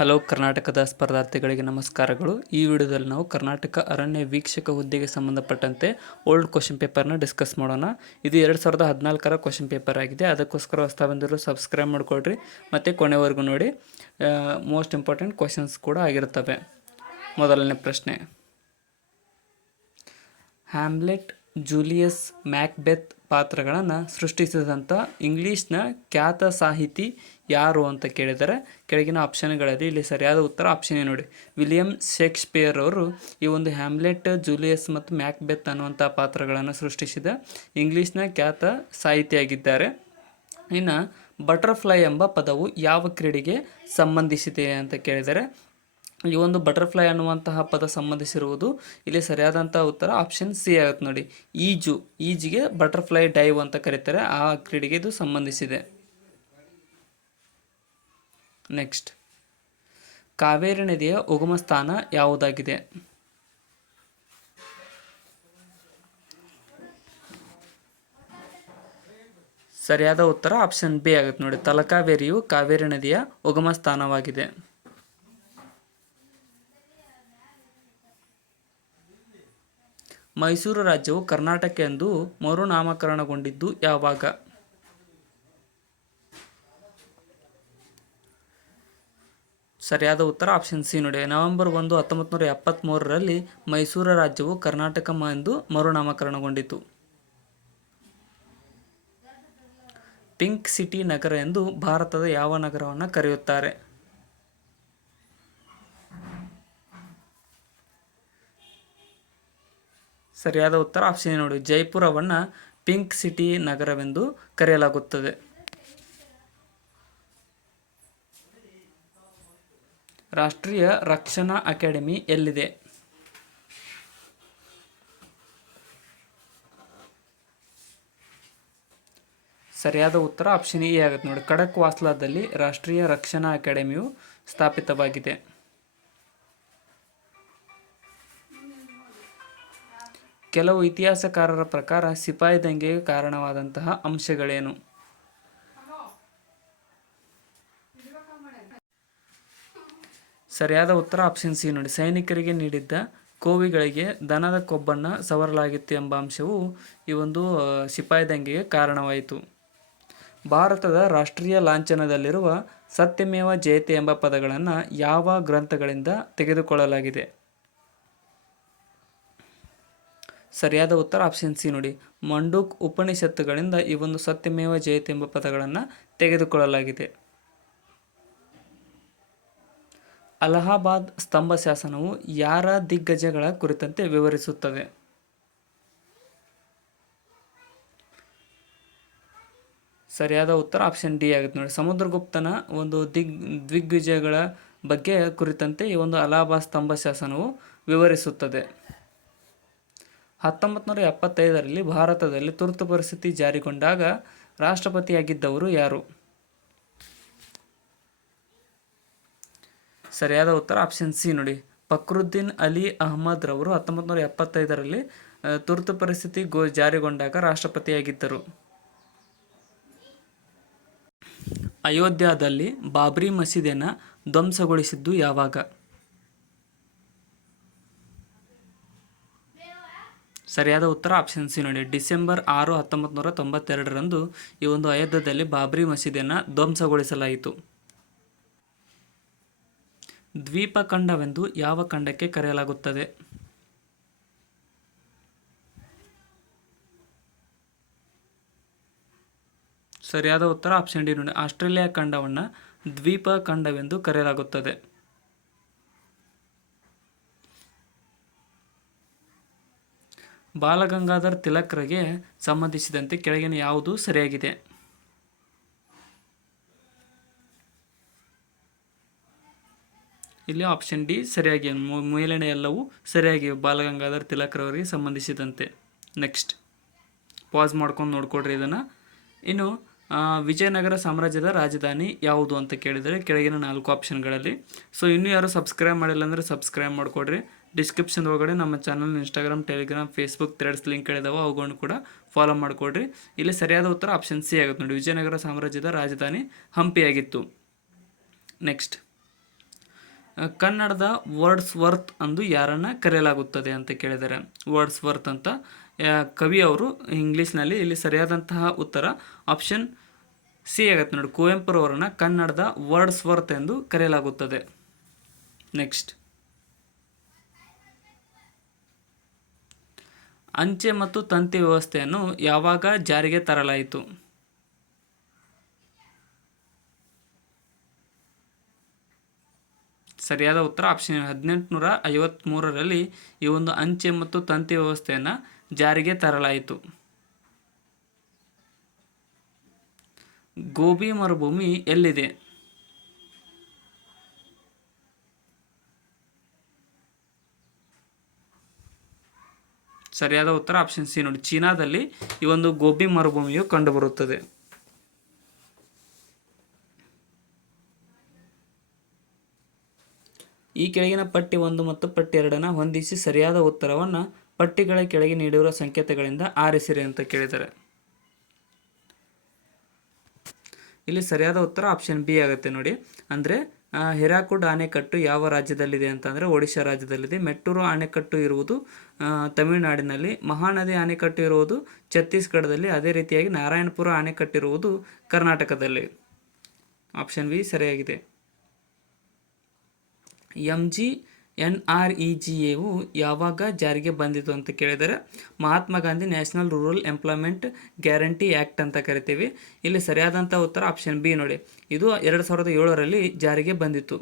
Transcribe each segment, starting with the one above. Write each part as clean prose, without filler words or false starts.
Hello ಕರ್ನಾಟಕದ ಸ್ಪರ್ಧಾರ್ಥಿಗಳಿಗೆ ನಮಸ್ಕಾರಗಳು. ಈ ವಿಡಿಯೋದಲ್ಲಿ ನಾವು ಕರ್ನಾಟಕ ಅರಣ್ಯ ವೀಕ್ಷಕ ಹುದ್ದೆಗೆ ಸಂಬಂಧಪಟ್ಟಂತೆ ಓಲ್ಡ್ ಕ್ವಶನ್ ಪೇಪರ್ನ ಡಿಸ್ಕಸ್ ಮಾಡೋಣ. ಇದು 2014ರ ಕ್ವಶನ್ ಪೇಪರ್ ಆಗಿದೆ. ಅದಕ್ಕೋಸ್ಕರ ಹೊಸ್ತಾ ಬಂದಿರೋ ಸಬ್ಸ್ಕ್ರೈಬ್ ಮಾಡ್ಕೊಳ್ರಿ ಮತ್ತು ಕೊನೆವರೆಗೂ ನೋಡಿ. ಮೋಸ್ಟ್ ಇಂಪಾರ್ಟೆಂಟ್ ಕ್ವಶನ್ಸ್ ಕೂಡ ಆಗಿರ್ತವೆ. ಮೊದಲನೇ ಪ್ರಶ್ನೆ, ಹ್ಯಾಮ್ಲೆಟ್, ಜೂಲಿಯಸ್, ಮ್ಯಾಕ್ಬೆತ್ ಪಾತ್ರಗಳನ್ನು ಸೃಷ್ಟಿಸಿದಂಥ ಇಂಗ್ಲೀಷ್ನ ಖ್ಯಾತ ಸಾಹಿತಿ ಯಾರು ಅಂತ ಕೇಳಿದರೆ ಕೆಳಗಿನ ಆಪ್ಷನ್ಗಳಲ್ಲಿ ಇಲ್ಲಿ ಸರಿಯಾದ ಉತ್ತರ ಆಪ್ಷನ್ ನೋಡಿ, ವಿಲಿಯಂ ಶೇಕ್ಸ್ಪಿಯರ್ ಅವರು ಈ ಒಂದು ಹ್ಯಾಮ್ಲೆಟ್, ಜೂಲಿಯಸ್ ಮತ್ತು ಮ್ಯಾಕ್ಬೆತ್ ಅನ್ನುವಂಥ ಪಾತ್ರಗಳನ್ನು ಸೃಷ್ಟಿಸಿದ ಇಂಗ್ಲೀಷ್ನ ಖ್ಯಾತ ಸಾಹಿತಿಯಾಗಿದ್ದಾರೆ. ಇನ್ನು ಬಟರ್ಫ್ಲೈ ಎಂಬ ಪದವು ಯಾವ ಕ್ರೀಡೆಗೆ ಸಂಬಂಧಿಸಿದೆ ಅಂತ ಕೇಳಿದರೆ ಈ ಒಂದು ಬಟರ್ಫ್ಲೈ ಅನ್ನುವಂತಹ ಪದ ಸಂಬಂಧಿಸಿರುವುದು ಇಲ್ಲಿ ಸರಿಯಾದಂಥ ಉತ್ತರ ಆಪ್ಷನ್ ಸಿ ಆಗುತ್ತೆ ನೋಡಿ. ಈಜಿಗೆ ಬಟರ್ಫ್ಲೈ ಡೈವ್ ಅಂತ ಕರೀತಾರೆ, ಆ ಕ್ರೀಡೆಗೆ ಇದು ಸಂಬಂಧಿಸಿದೆ. ನೆಕ್ಸ್ಟ್, ಕಾವೇರಿ ನದಿಯ ಉಗಮ ಸ್ಥಾನ ಯಾವುದಾಗಿದೆ? ಸರಿಯಾದ ಉತ್ತರ ಆಪ್ಷನ್ ಬಿ ಆಗುತ್ತೆ ನೋಡಿ. ತಲಕಾವೇರಿಯು ಕಾವೇರಿ ನದಿಯ ಉಗಮ ಸ್ಥಾನವಾಗಿದೆ. ಮೈಸೂರು ರಾಜ್ಯವು ಕರ್ನಾಟಕ ಎಂದು ಮರುನಾಮಕರಣಗೊಂಡಿದ್ದು ಯಾವಾಗ? ಸರಿಯಾದ ಉತ್ತರ ಆಪ್ಷನ್ ಸಿ ನೋಡಿ. ನವೆಂಬರ್ 1, 1973ರಲ್ಲಿ ಮೈಸೂರು ರಾಜ್ಯವು ಕರ್ನಾಟಕ ಎಂದು ಮರುನಾಮಕರಣಗೊಂಡಿತು. ಪಿಂಕ್ ಸಿಟಿ ನಗರ ಎಂದು ಭಾರತದ ಯಾವ ನಗರವನ್ನು ಕರೆಯುತ್ತಾರೆ? ಸರಿಯಾದ ಉತ್ತರ ಆಪ್ಷನ್ ನೋಡಿ, ಜೈಪುರವನ್ನು ಪಿಂಕ್ ಸಿಟಿ ನಗರವೆಂದು ಕರೆಯಲಾಗುತ್ತದೆ. ರಾಷ್ಟ್ರೀಯ ರಕ್ಷಣಾ ಅಕಾಡೆಮಿ ಎಲ್ಲಿದೆ? ಸರಿಯಾದ ಉತ್ತರ ಆಪ್ಷನ್ ಎ ಆಗುತ್ತೆ ನೋಡಿ. ಖಡಕ್ ವಾಸ್ಲಾದಲ್ಲಿ ರಾಷ್ಟ್ರೀಯ ರಕ್ಷಣಾ ಅಕಾಡೆಮಿಯು ಸ್ಥಾಪಿತವಾಗಿದೆ. ಕೆಲವು ಇತಿಹಾಸಕಾರರ ಪ್ರಕಾರ ಸಿಪಾಯಿ ದಂಗೆಗೆ ಕಾರಣವಾದಂತಹ ಅಂಶಗಳೇನು? ಸರಿಯಾದ ಉತ್ತರ ಆಪ್ಷನ್ ಸಿ ನೋಡಿ. ಸೈನಿಕರಿಗೆ ನೀಡಿದ್ದ ಕೋವಿಗಳಿಗೆ ದನದ ಕೊಬ್ಬನ್ನು ಸವರಲಾಗಿತ್ತು ಎಂಬ ಅಂಶವು ಈ ಒಂದು ಸಿಪಾಯಿ ದಂಗೆಗೆ ಕಾರಣವಾಯಿತು. ಭಾರತದ ರಾಷ್ಟ್ರೀಯ ಲಾಂಛನದಲ್ಲಿರುವ ಸತ್ಯಮೇವ ಜಯತೆ ಎಂಬ ಪದಗಳನ್ನು ಯಾವ ಗ್ರಂಥಗಳಿಂದ ತೆಗೆದುಕೊಳ್ಳಲಾಗಿದೆ? ಸರಿಯಾದ ಉತ್ತರ ಆಪ್ಷನ್ ಸಿ ನೋಡಿ. ಮಂಡೂಕ್ ಉಪನಿಷತ್ತುಗಳಿಂದ ಈ ಒಂದು ಸತ್ಯಮೇವ ಜಯತೆ ಎಂಬ ಪದಗಳನ್ನು ತೆಗೆದುಕೊಳ್ಳಲಾಗಿದೆ. ಅಲಹಾಬಾದ್ ಸ್ತಂಭ ಶಾಸನವು ಯಾರ ದಿಗ್ಗಜಗಳ ಕುರಿತಂತೆ ವಿವರಿಸುತ್ತದೆ? ಸರಿಯಾದ ಉತ್ತರ ಆಪ್ಷನ್ ಡಿ ಆಗುತ್ತೆ ನೋಡಿ. ಸಮುದ್ರಗುಪ್ತನ ಒಂದು ದಿಗ್ವಿಜಯಗಳ ಬಗ್ಗೆ ಕುರಿತಂತೆ ಈ ಒಂದು ಅಲಹಾಬಾದ್ ಸ್ತಂಭ ಶಾಸನವು ವಿವರಿಸುತ್ತದೆ. 1975ರಲ್ಲಿ ಭಾರತದಲ್ಲಿ ತುರ್ತು ಪರಿಸ್ಥಿತಿ ಜಾರಿಗೊಂಡಾಗ ರಾಷ್ಟ್ರಪತಿಯಾಗಿದ್ದವರು ಯಾರು? ಸರಿಯಾದ ಉತ್ತರ ಆಪ್ಷನ್ ಸಿ ನೋಡಿ. ಫಕ್ರುದ್ದೀನ್ ಅಲಿ ಅಹ್ಮದ್ ರವರು 1975ರಲ್ಲಿ ತುರ್ತು ಪರಿಸ್ಥಿತಿ ಜಾರಿಗೊಂಡಾಗ ರಾಷ್ಟ್ರಪತಿಯಾಗಿದ್ದರು. ಅಯೋಧ್ಯದಲ್ಲಿ ಬಾಬ್ರಿ ಮಸೀದಿಯನ್ನು ಧ್ವಂಸಗೊಳಿಸಿದ್ದು ಯಾವಾಗ? ಸರಿಯಾದ ಉತ್ತರ ಆಪ್ಷನ್ ಸಿ ನೋಡಿ. ಡಿಸೆಂಬರ್ 6, 1992ರಂದು ಈ ಒಂದು ಅಯೋಧ್ಯದಲ್ಲಿ ಬಾಬ್ರಿ ಮಸೀದಿಯನ್ನು ಧ್ವಂಸಗೊಳಿಸಲಾಯಿತು. ದ್ವೀಪಖಂಡವೆಂದು ಯಾವ ಖಂಡಕ್ಕೆ ಕರೆಯಲಾಗುತ್ತದೆ? ಸರಿಯಾದ ಉತ್ತರ ಆಪ್ಷನ್ ಡಿ ನೋಡಿ. ಆಸ್ಟ್ರೇಲಿಯಾ ಖಂಡವನ್ನು ದ್ವೀಪಖಂಡವೆಂದು ಕರೆಯಲಾಗುತ್ತದೆ. ಬಾಲಗಂಗಾಧರ್ ತಿಲಕ್ರಿಗೆ ಸಂಬಂಧಿಸಿದಂತೆ ಕೆಳಗಿನ ಯಾವುದು ಸರಿಯಾಗಿದೆ? ಇಲ್ಲಿ ಆಪ್ಷನ್ ಡಿ ಸರಿಯಾಗಿ, ಮೇಲಿನ ಎಲ್ಲವೂ ಸರಿಯಾಗಿವೆ ಬಾಲಗಂಗಾಧರ್ ತಿಲಕ್ರವರಿಗೆ ಸಂಬಂಧಿಸಿದಂತೆ. ನೆಕ್ಸ್ಟ್, ಪಾಸ್ ಮಾಡ್ಕೊಂಡು ನೋಡ್ಕೊಡ್ರಿ ಇದನ್ನು. ಇನ್ನು ವಿಜಯನಗರ ಸಾಮ್ರಾಜ್ಯದ ರಾಜಧಾನಿ ಯಾವುದು ಅಂತ ಕೇಳಿದರೆ ಕೆಳಗಿನ 4 ಆಪ್ಷನ್ಗಳಲ್ಲಿ. ಸೊ ಇನ್ನೂ ಯಾರು ಸಬ್ಸ್ಕ್ರೈಬ್ ಮಾಡಿಲ್ಲ ಅಂದರೆ ಸಬ್ಸ್ಕ್ರೈಬ್ ಮಾಡಿಕೊಡ್ರಿ. ಡಿಸ್ಕ್ರಿಪ್ಷನ್ ಒಳಗಡೆ ನಮ್ಮ channel Instagram, Telegram, Facebook, Threads link ಇದಾವೆ, ಅವುಗಳನ್ನು ಕೂಡ ಫಾಲೋ ಮಾಡಿಕೊಡ್ರಿ. ಇಲ್ಲಿ ಸರಿಯಾದ ಉತ್ತರ ಆಪ್ಷನ್ ಸಿ ಆಗುತ್ತೆ ನೋಡಿ. ವಿಜಯನಗರ ಸಾಮ್ರಾಜ್ಯದ ರಾಜಧಾನಿ ಹಂಪಿಯಾಗಿತ್ತು. ನೆಕ್ಸ್ಟ್, ಕನ್ನಡದ ವರ್ಡ್ಸ್ ವರ್ತ್ ಅಂದು ಯಾರನ್ನು ಕರೆಯಲಾಗುತ್ತದೆ ಅಂತ ಕೇಳಿದ್ದಾರೆ. ವರ್ಡ್ಸ್ ವರ್ತ್ ಅಂತ ಕವಿ ಅವರು ಇಂಗ್ಲೀಷ್ನಲ್ಲಿ. ಇಲ್ಲಿ ಸರಿಯಾದಂತಹ ಉತ್ತರ ಆಪ್ಷನ್ ಸಿ ಆಗುತ್ತೆ ನೋಡಿ. ಕುವೆಂಪುರವರನ್ನು ಕನ್ನಡದ ವರ್ಡ್ಸ್ ವರ್ತ್ ಎಂದು ಕರೆಯಲಾಗುತ್ತದೆ. ನೆಕ್ಸ್ಟ್, ಅಂಚೆ ಮತ್ತು ತಂತಿ ವ್ಯವಸ್ಥೆಯನ್ನು ಯಾವಾಗ ಜಾರಿಗೆ ತರಲಾಯಿತು? ಸರಿಯಾದ ಉತ್ತರ ಆಪ್ಷನ್ 1853ರಲ್ಲಿ ಈ ಒಂದು ಅಂಚೆ ಮತ್ತು ತಂತಿ ವ್ಯವಸ್ಥೆಯನ್ನು ಜಾರಿಗೆ ತರಲಾಯಿತು. ಗೋಬಿ ಮರುಭೂಮಿ ಎಲ್ಲಿದೆ? ಸರಿಯಾದ ಉತ್ತರ ಆಪ್ಷನ್ ಸಿ ನೋಡಿ. ಚೀನಾದಲ್ಲಿ ಈ ಒಂದು ಗೋಬಿ ಮರುಭೂಮಿಯು ಕಂಡುಬರುತ್ತದೆ. ಈ ಕೆಳಗಿನ ಪಟ್ಟಿ 1 ಮತ್ತು ಪಟ್ಟಿ 2 ಹೊಂದಿಸಿ ಸರಿಯಾದ ಉತ್ತರವನ್ನು ಪಟ್ಟಿಗಳ ಕೆಳಗೆ ನೀಡಿರುವ ಸಂಕೇತಗಳಿಂದ ಆರಿಸಿರಿ ಅಂತ ಕೇಳಿದ್ದಾರೆ. ಇಲ್ಲಿ ಸರಿಯಾದ ಉತ್ತರ ಆಪ್ಷನ್ ಬಿ ಆಗುತ್ತೆ ನೋಡಿ. ಅಂದರೆ ಹಿರಾಕುಡ್ ಅಣೆಕಟ್ಟು ಯಾವ ರಾಜ್ಯದಲ್ಲಿದೆ ಅಂತಂದರೆ ಒಡಿಶಾ ರಾಜ್ಯದಲ್ಲಿದೆ. ಮೆಟ್ಟೂರು ಅಣೆಕಟ್ಟು ಇರುವುದು ತಮಿಳುನಾಡಿನಲ್ಲಿ. ಮಹಾನದಿ ಅಣೆಕಟ್ಟು ಇರುವುದು ಛತ್ತೀಸ್ಗಢದಲ್ಲಿ. ಅದೇ ರೀತಿಯಾಗಿ ನಾರಾಯಣಪುರ ಅಣೆಕಟ್ಟಿರುವುದು ಕರ್ನಾಟಕದಲ್ಲಿ. ಆಪ್ಷನ್ ಬಿ ಸರಿಯಾಗಿದೆ. MGNREGAವು ಯಾವಾಗ ಜಾರಿಗೆ ಬಂದಿತು ಅಂತ ಕೇಳಿದರೆ Mahatma Gandhi national rural employment guarantee act ಅಂತ ಕರಿತೀವಿ. ಇಲ್ಲಿ ಸರಿಯಾದಂಥ ಉತ್ತರ ಆಪ್ಷನ್ ಬಿ ನೋಡಿ. ಇದು 2007ರಲ್ಲಿ ಜಾರಿಗೆ ಬಂದಿತ್ತು.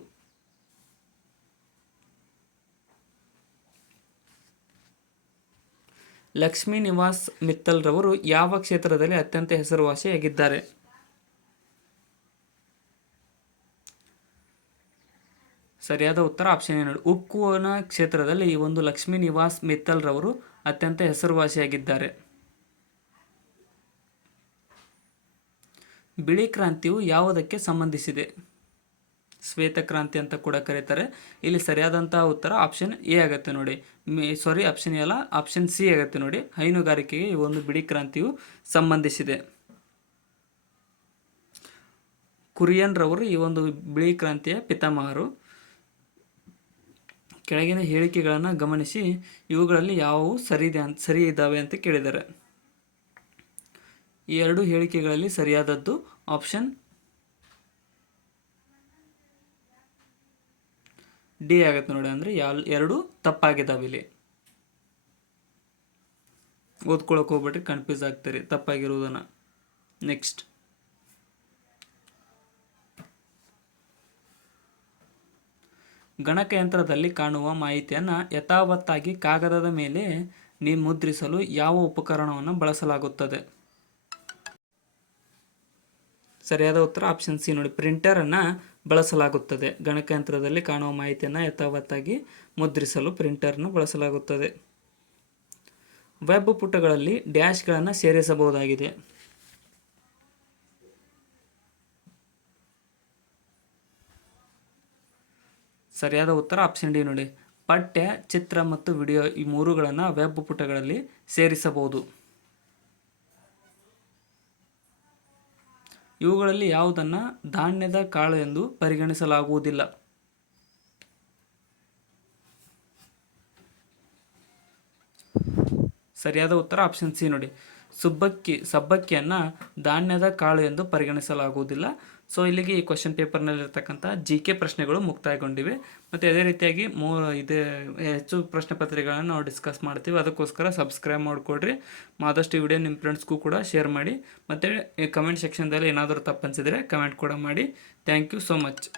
ಲಕ್ಷ್ಮೀ ನಿವಾಸ್ ಮಿತ್ತಲ್ ರವರು ಯಾವ ಕ್ಷೇತ್ರದಲ್ಲಿ ಅತ್ಯಂತ ಹೆಸರುವಾಸಿಯಾಗಿದ್ದಾರೆ? ಸರಿಯಾದ ಉತ್ತರ ಆಪ್ಷನ್ ನೋಡಿ. ಉಕ್ಕಿನ ಕ್ಷೇತ್ರದಲ್ಲಿ ಈ ಒಂದು ಲಕ್ಷ್ಮೀ ನಿವಾಸ್ ಮಿತ್ತಲ್ ರವರು ಅತ್ಯಂತ ಹೆಸರುವಾಸಿಯಾಗಿದ್ದಾರೆ. ಬಿಳಿ ಕ್ರಾಂತಿಯು ಯಾವುದಕ್ಕೆ ಸಂಬಂಧಿಸಿದೆ? ಶ್ವೇತಕ್ರಾಂತಿ ಅಂತ ಕೂಡ ಕರೀತಾರೆ. ಇಲ್ಲಿ ಸರಿಯಾದಂತಹ ಉತ್ತರ ಆಪ್ಷನ್ ಎ ಆಗುತ್ತೆ ನೋಡಿ. ಆಪ್ಷನ್ ಎ ಅಲ್ಲ, ಆಪ್ಷನ್ ಸಿ ಆಗುತ್ತೆ ನೋಡಿ. ಹೈನುಗಾರಿಕೆಗೆ ಈ ಒಂದು ಬಿಳಿ ಕ್ರಾಂತಿಯು ಸಂಬಂಧಿಸಿದೆ. ಕುರಿಯನ್ ರವರು ಈ ಒಂದು ಬಿಳಿ ಕ್ರಾಂತಿಯ ಪಿತಾಮಹರು. ಕೆಳಗಿನ ಹೇಳಿಕೆಗಳನ್ನು ಗಮನಿಸಿ ಇವುಗಳಲ್ಲಿ ಯಾವುವು ಸರಿ ಇದ್ದಾವೆ ಅಂತ ಕೇಳಿದ್ದಾರೆ. ಈ 2 ಹೇಳಿಕೆಗಳಲ್ಲಿ ಸರಿಯಾದದ್ದು ಆಪ್ಷನ್ ಡಿ ಆಗುತ್ತೆ ನೋಡಿ. ಅಂದರೆ 2 ತಪ್ಪಾಗಿದ್ದಾವೆ. ಇಲ್ಲಿ ಓದ್ಕೊಳಕ್ಕೆ ಹೋಗ್ಬಿಟ್ರೆ ಕನ್ಫ್ಯೂಸ್ ಆಗ್ತೀರಿ ತಪ್ಪಾಗಿರುವುದನ್ನು. ನೆಕ್ಸ್ಟ್, ಗಣಕಯಂತ್ರದಲ್ಲಿ ಕಾಣುವ ಮಾಹಿತಿಯನ್ನು ಯಥಾವತ್ತಾಗಿ ಕಾಗದದ ಮೇಲೆ ಮುದ್ರಿಸಲು ಯಾವ ಉಪಕರಣವನ್ನು ಬಳಸಲಾಗುತ್ತದೆ? ಸರಿಯಾದ ಉತ್ತರ ಆಪ್ಷನ್ ಸಿ ನೋಡಿ. ಪ್ರಿಂಟರನ್ನು ಬಳಸಲಾಗುತ್ತದೆ. ಗಣಕಯಂತ್ರದಲ್ಲಿ ಕಾಣುವ ಮಾಹಿತಿಯನ್ನು ಯಥಾವತ್ತಾಗಿ ಮುದ್ರಿಸಲು ಪ್ರಿಂಟರನ್ನು ಬಳಸಲಾಗುತ್ತದೆ. ವೆಬ್ ಪುಟಗಳಲ್ಲಿ ಡ್ಯಾಶ್ಗಳನ್ನು ಸೇರಿಸಬಹುದಾಗಿದೆ. ಸರಿಯಾದ ಉತ್ತರ ಆಪ್ಷನ್ ಡಿ ನೋಡಿ. ಪಠ್ಯ, ಚಿತ್ರ ಮತ್ತು ವಿಡಿಯೋ ಈ 3ಗಳನ್ನು ವೆಬ್ ಪುಟಗಳಲ್ಲಿ ಸೇರಿಸಬಹುದು. ಇವುಗಳಲ್ಲಿ ಯಾವುದನ್ನು ಧಾನ್ಯದ ಕಾಳು ಎಂದು ಪರಿಗಣಿಸಲಾಗುವುದಿಲ್ಲ? ಸರಿಯಾದ ಉತ್ತರ ಆಪ್ಷನ್ ಸಿ ನೋಡಿ. ಸಬ್ಬಕ್ಕಿಯನ್ನು ಧಾನ್ಯದ ಕಾಳು ಎಂದು ಪರಿಗಣಿಸಲಾಗುವುದಿಲ್ಲ. ಸೊ ಇಲ್ಲಿಗೆ ಈ ಕ್ವಶನ್ ಪೇಪರ್ನಲ್ಲಿರ್ತಕ್ಕಂಥ GK ಪ್ರಶ್ನೆಗಳು ಮುಕ್ತಾಯಗೊಂಡಿವೆ. ಮತ್ತು ಅದೇ ರೀತಿಯಾಗಿ ಹೆಚ್ಚು ಪ್ರಶ್ನೆ ಪತ್ರಿಕೆಗಳನ್ನು ನಾವು ಡಿಸ್ಕಸ್ ಮಾಡ್ತೀವಿ. ಅದಕ್ಕೋಸ್ಕರ ಸಬ್ಸ್ಕ್ರೈಬ್ ಮಾಡಿಕೊಡ್ರಿ. ಆದಷ್ಟು ಈ ವಿಡಿಯೋ ನಿಮ್ಮ ಫ್ರೆಂಡ್ಸ್ಗೂ ಕೂಡ ಶೇರ್ ಮಾಡಿ. ಮತ್ತು ಕಮೆಂಟ್ ಸೆಕ್ಷನ್ದಲ್ಲಿ ಏನಾದರೂ ತಪ್ಪು ಅನಿಸಿದರೆ ಕಮೆಂಟ್ ಕೂಡ ಮಾಡಿ. Thank you so much.